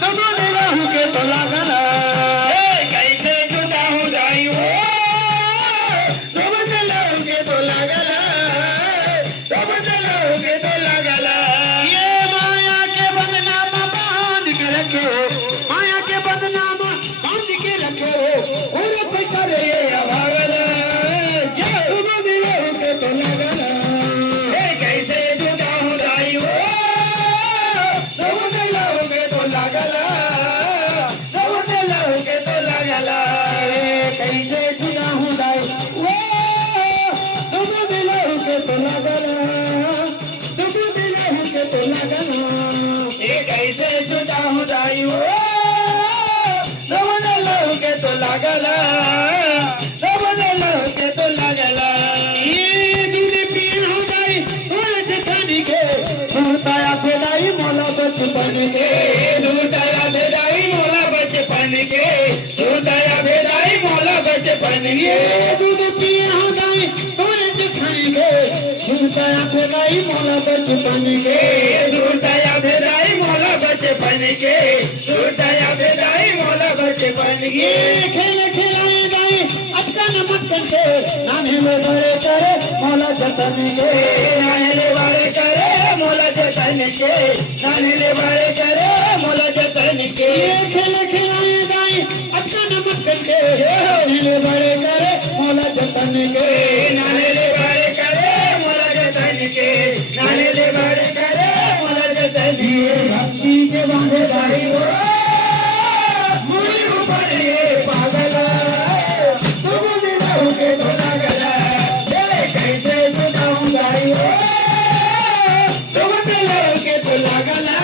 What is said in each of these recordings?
तुम्हारे राहू के तो लागला कैसे जुदा हो जाई हो तुम्हारे राहू के तो लागला तुम्हारे राहू के तो लागला ये माया के बदनाम बांध के रखे माया के बदनाम बांध के रखे और करे अभागला तुम्हारे राहू के तो लागला कैसे जुदा हो जाई हो तुम्हारे राहू के तो लागला तुम्हारे राहू के तो लागला कैसे जुदा हो जाई वो तुम्हारे राहू के तो लागला तुम्हारे राहू के तो लागला कैसे जुदा हो जाई हो तुम्हारे राहू के तो लागला तुम्हारे राहू के तो लागला लूटाया बेदाई मोला बचपन के लूटाया बेदाई मोला बचपन के लूटाया बेदाई मोला बचपन के दूध पिया दाई तोरे दिखाई के लूटाया बेदाई मोला बचपन के लूटाया बेदाई मोला बचपन के लूटाया बेदाई मोला बचपन के खेल खिलाए दाई अक्कन मक्कन के नाने ले बड़े करे मोला जतन के नाने ले बड़े करे मोला जतन के नाने ले बड़े करे मोला जतन के खेल खिलाए दाई अक्कन मक्कन के नाने ले बड़े करे मोला जतन के नाने ले बड़े करे मोला जतन के नाने ले बड़े करे मोला जतन के भक्ति के बांधे दाई हो मुझे ऊपर ये पागल तुम्हारे राहू के तो लागला कैसे जुदा हो जाई हो तुम्हारे राहू के तो लागला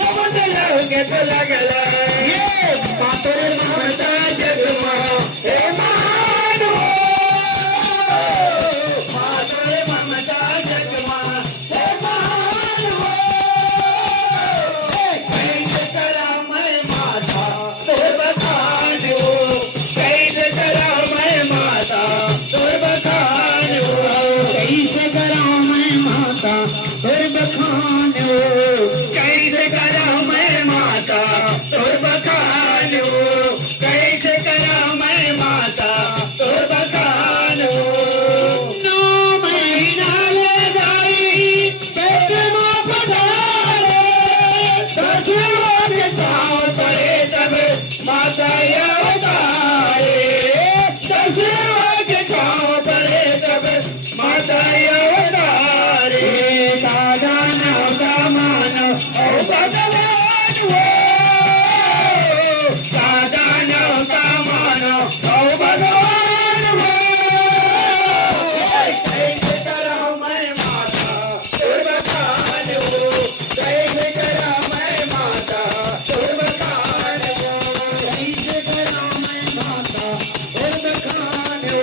तुम्हारे राहू के तो लागला ये मातरे ममता जगमा हे मानो मातरे ममता जगमा हे मानो कैसे करा मैं माता तोर बखान हो कैसे करा मैं माता तोर बखान हो कैसे करा मैं माता तोर बखान हो कैसे करा मैं माता तोर बखान हो कैसे करा मैं माता तोर बखान हो 9 महीना ले जाई पेट में पधारे ससुरा के गाँव पड़े तब माता अवतारे ससुरा के गाँव पड़े तब माता अवतारे दादा नौका मानो ओ भगवान हो दादा नौका मानो ओ भगवान हो कैसे करा मैं माता तोर बखान हो कैसे करा मैं माता तोर बखान हो कैसे करा मैं माता तोर बखान हो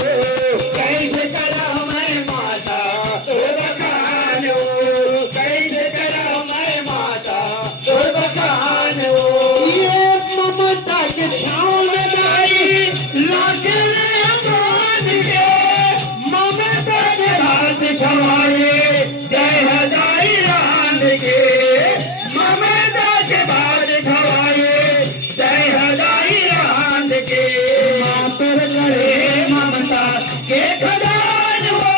कैसे करा मैं माता तोर बखान हो कैसे करा मैं माता तोर बखान हो ये ममता के छाँव में दाई लाके ले बांध के ममता के हाथ छवाए जय हदाई रांध के ममता के बाद खवाए जय हदाई रांध के मातर करे ममता के खदान हो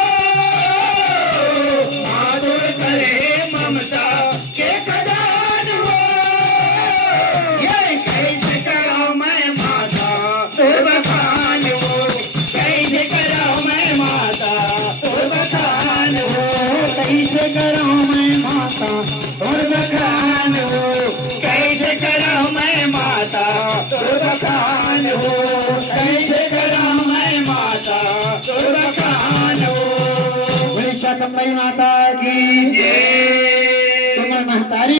माधुर करे ममता के खदान हो ये कैसे करा मैं माता तोर बखान हो कैसे करा मैं माता तोर बखान हो कैसे करा मैं माता तोर बखान हो कैसे करा मैं माता तोर बखान हो कैसे करा मैं माता तोर बखान हो। माता